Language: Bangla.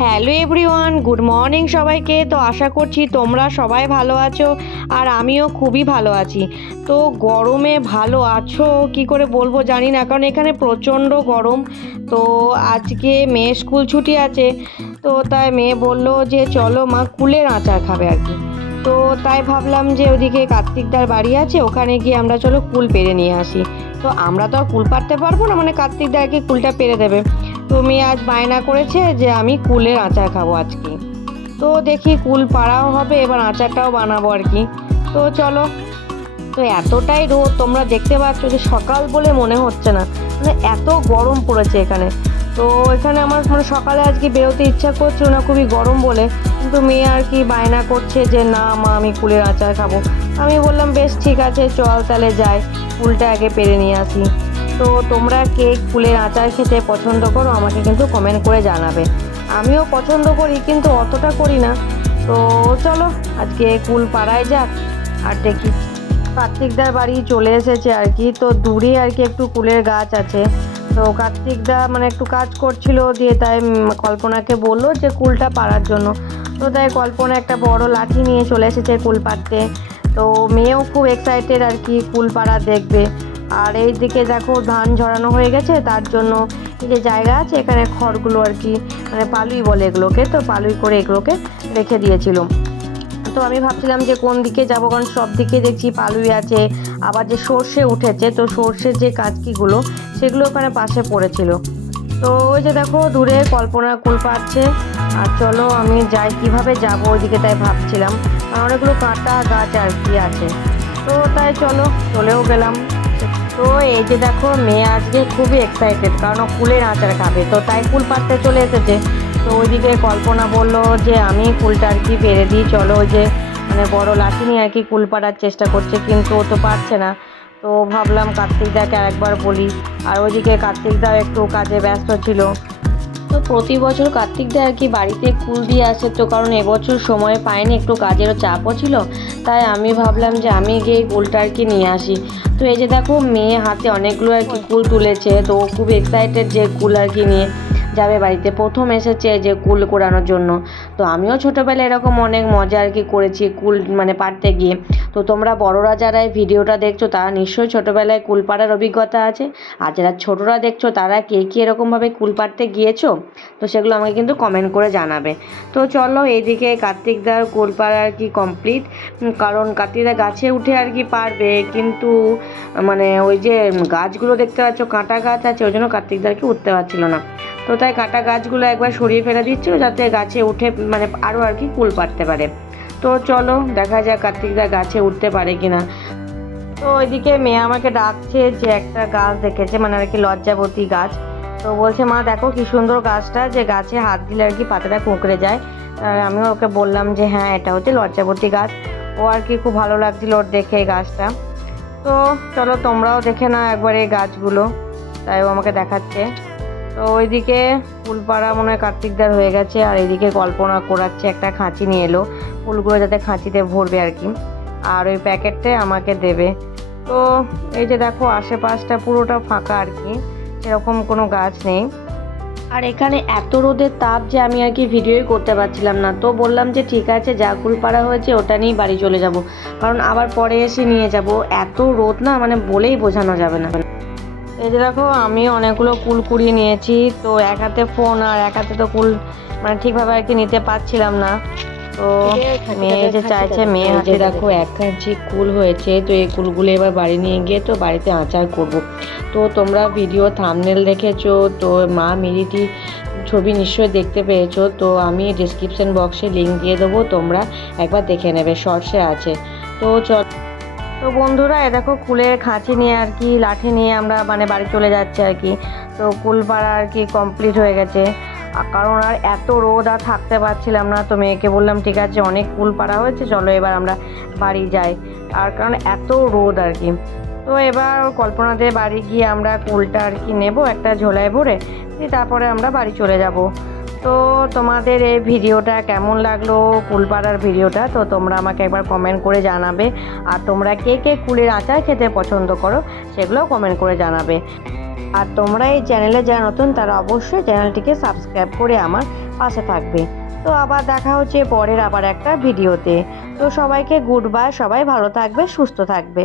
হ্যালো এভরিওয়ান, গুড মর্নিং সবাইকে। তো আশা করছি তোমরা সবাই ভালো আছো আর আমিও খুবই ভালো আছি। তো গরমে ভালো আছো কি করে বলবো জানি না, কারণ এখানে প্রচণ্ড গরম। তো আজকে মেয়ে স্কুল ছুটি আছে, তো তাই মেয়ে বলল যে চলো মা কুলের আচার খাবে আর কি। তো তাই ভাবলাম যে ওদিকে কার্তিকদার বাড়ি আছে, ওখানে গিয়ে আমরা চলো কুল পেড়ে নিয়ে আসি। তো আমরা তো আর কুল পাড়তে পারবো না, মানে কার্তিকদা আর কি কুলটা পেড়ে দেবে। তুমি আজ বায়না করেছে যে আমি কুলের আচার খাবো আজকে। তো দেখি কুল পাড়াও হবে, এবার আচারটাও বানাবো আর কি। তো চলো। তো এতটাই রোদ তোমরা দেখতে পাচ্ছ যে সকাল বলে মনে হচ্ছে না, মানে এত গরম পড়েছে এখানে। তো এখানে আমার মানে সকালে আজকে বেরোতে ইচ্ছা করছিল না, খুবই গরম বলে, কিন্তু মেয়ে আর কি বায়না করছে যে না মা আমি কুলের আচার খাবো। আমি বললাম বেশ ঠিক আছে চল তাহলে যাই, কুলটা আগে পেরে নিয়ে আসি। তো তোমরা কে কুলের আচার খেতে পছন্দ করো আমাকে কিন্তু কমেন্ট করে জানাবে। আমিও পছন্দ করি কিন্তু অতটা করি না। তো চলো আজকে কুল পাড়ায় যাক আর দেখি। কার্তিকদার বাড়ি চলে এসেছে আর কি। তো দূরে আর কি একটু কুলের গাছ আছে। তো কার্তিকদা মানে একটু কাজ করছিল, দিয়ে তাই কল্পনাকে বললো যে কুলটা পাড়ার জন্য। তো তাই কল্পনা একটা বড় লাঠি নিয়ে চলে এসেছে কুল পাড়তে। তো মেয়েও খুব এক্সাইটেড আর কি কুল পাড়া দেখবে। আর এই দিকে দেখো ধান ঝরানো হয়ে গেছে, তার জন্য এই যে জায়গা আছে এখানে খড়গুলো আর কি, মানে পালুই বলে এগুলোকে, তো পালুই করে এগুলোকে রেখে দিয়েছিল। তো আমি ভাবছিলাম যে কোন দিকে যাবো, কারণ সব দিকে দেখছি পালুই আছে। আবার যে সর্ষে উঠেছে, তো সর্ষের যে কাঁচকিগুলো সেগুলো ওখানে পাশে পড়েছিল। তো ওই যে দেখো দূরে কল্পনা কুল পাচ্ছে। আর চলো আমি যাই, কিভাবে যাব ওইদিকে তাই ভাবছিলাম, আর অনেকগুলো কাঁটা গাছ আর কি আছে। তো তাই চলো চলেও গেলাম। তো এই যে দেখো মেয়ে আজকে খুবই এক্সাইটেড, কারণ ও কুলের আচার খাবে, তো তাই কুল পাড়তে চলে এসেছে। তো ওইদিকে কল্পনা বললো যে আমি কুলটা আর কি পেরে দিই চলো, ওই যে মানে বড় লাঠি নিয়ে আর কি কুল পাড়ার চেষ্টা করছে, কিন্তু ও তো পারছে না। তো ভাবলাম কার্তিকদাকে আরেকবার বলি। আর ওইদিকে কার্তিকদাও একটু কাজে ব্যস্ত ছিল। তো প্রতি বছর কার্তিকদা আর কি বাড়িতে কুল দিয়ে আসে, তো কারণ এবছর সময় পায়নি, একটু কাজেরও চাপও ছিল। তাই আমি ভাবলাম যে আমি গিয়ে কুলটা আর কি নিয়ে আসি। তো এই যে দেখো মেয়ে হাতে অনেকগুলো আর কি কুল তুলেছে, তো ও খুব এক্সাইটেড যে কুল আর কি নিয়ে যাবে বাড়িতে, প্রথম এসেছে যে কুল কুড়ানোর জন্য। তো আমিও ছোটোবেলায় এরকম অনেক মজা আর কি করেছি কুল মানে পাড়তে গিয়ে। তো তোমরা বড়রা যারা এই ভিডিওটা দেখছো তারা নিশ্চয়ই ছোটোবেলায় কুল পাড়ার অভিজ্ঞতা আছে। আর যারা ছোটরা দেখছো তারা কে কী এরকমভাবে কুল পাড়তে গিয়েছো, তো সেগুলো আমাকে কিন্তু কমেন্ট করে জানাবে। তো চলো এইদিকে কার্তিকদার কুল পাড়া আর কি কমপ্লিট, কারণ কার্তিকদা গাছে উঠে আর কি পারবে, কিন্তু মানে ওই যে গাছগুলো দেখতে পাচ্ছ কাঁটা গাছ আছে, ওই জন্য কার্তিকদা আর কি উঠতে পারছিল না। তো তাই কাটা গাছগুলো একবার সরিয়ে ফেলে দিচ্ছিল যাতে গাছে উঠে মানে আরও আর কি কুল পাড়তে পারে। তো চলো দেখা যাক কার্তিকদা গাছে উঠতে পারে কিনা। তো ওইদিকে মেয়ে আমাকে ডাকছে যে একটা গাছ দেখেছে, মানে আর কি লজ্জাবতী গাছ। তো বলছে মা দেখো কি সুন্দর গাছটা, যে গাছে হাত দিলে আর কি পাতাটা কুঁকড়ে যায়। আর আমিও ওকে বললাম যে হ্যাঁ এটা হচ্ছে লজ্জাবতী গাছ। ও আর কি খুব ভালো লাগছিল ওর দেখে এই গাছটা। তো চলো তোমরাও দেখে নাও একবার এই গাছগুলো, তাই ও আমাকে দেখাচ্ছে। তো ওইদিকে ফুলপাড়া মনে হয় কার্তিকদার হয়ে গেছে, আর এইদিকে কল্পনা করাচ্ছে একটা খাঁচি নিয়ে এলো, ফুলগুলো যাতে খাঁচিতে ভরবে আর কি, আর ওই প্যাকেটটা আমাকে দেবে। তো এই যে দেখো আশেপাশটা পুরোটা ফাঁকা আর কি, এরকম কোনো গাছ নেই। আর এখানে এত রোদের তাপ যে আমি আর কি ভিডিওই করতে পারছিলাম না। তো বললাম যে ঠিক আছে যা কুল পাড়া হয়েছে ওটা নিয়েই বাড়ি চলে যাব, কারণ আবার পরে এসে নিয়ে যাব, এত রোদ না মানে বলেই বোঝানো যাবে না। এই যে দেখো আমি অনেকগুলো কুল কুড়িয়ে নিয়েছি। তো এক হাতে ফোন আর এক হাতে তো কুল মানে ঠিকভাবে আর কি নিতে পারছিলাম না। তো মেয়ে যে চাইছে মেয়ে হাতে দেখো এক কাঁচি কুল হয়েছে, তো এই কুলগুলো এবার বাড়ি নিয়ে গিয়ে তো বাড়িতে আচার করব। তো তোমরা ভিডিও থাম্বনেল দেখেছো, তো মা মিরিটি ছবি নিশ্চয়ই দেখতে পেয়েছো। তো আমি ডিসক্রিপশন বক্সে লিঙ্ক দিয়ে দেবো, তোমরা একবার দেখে নেবে, শর্টসে আছে। তো চল। তো বন্ধুরা এ দেখো কুলের খাঁচি নিয়ে আর কি লাঠি নিয়ে আমরা মানে বাড়ি চলে যাচ্ছি আর কি। তো কুল পাড়া আর কি কমপ্লিট হয়ে গেছে, কারণ আর এত রোদ আর থাকতে পারছিলাম না। তো মেয়েকে বললাম ঠিক আছে অনেক কুল পাড়া হয়েছে চলো এবার আমরা বাড়ি যাই, আর কারণ এত রোদ আর কি। তো এবার কল্পনাদের বাড়ি গিয়ে আমরা কুলটা আর কি নেবো একটা ঝোলায় ভরে, তারপরে আমরা বাড়ি চলে যাব। তো তোমাদের এই ভিডিওটা কেমন লাগলো কুলপাড়ার ভিডিওটা, তো তোমরা আমাকে একবার কমেন্ট করে জানাবে। আর তোমরা কে কে কুলের আচার খেতে পছন্দ করো সেগুলোও কমেন্ট করে জানাবে। আর তোমরা এই চ্যানেলে যারা নতুন তারা অবশ্যই চ্যানেলটিকে সাবস্ক্রাইব করে আমার পাশে থাকবে। তো আবার দেখা হচ্ছে পরের আবার একটা ভিডিওতে। তো সবাইকে গুড বাই, সবাই ভালো থাকবে, সুস্থ থাকবে।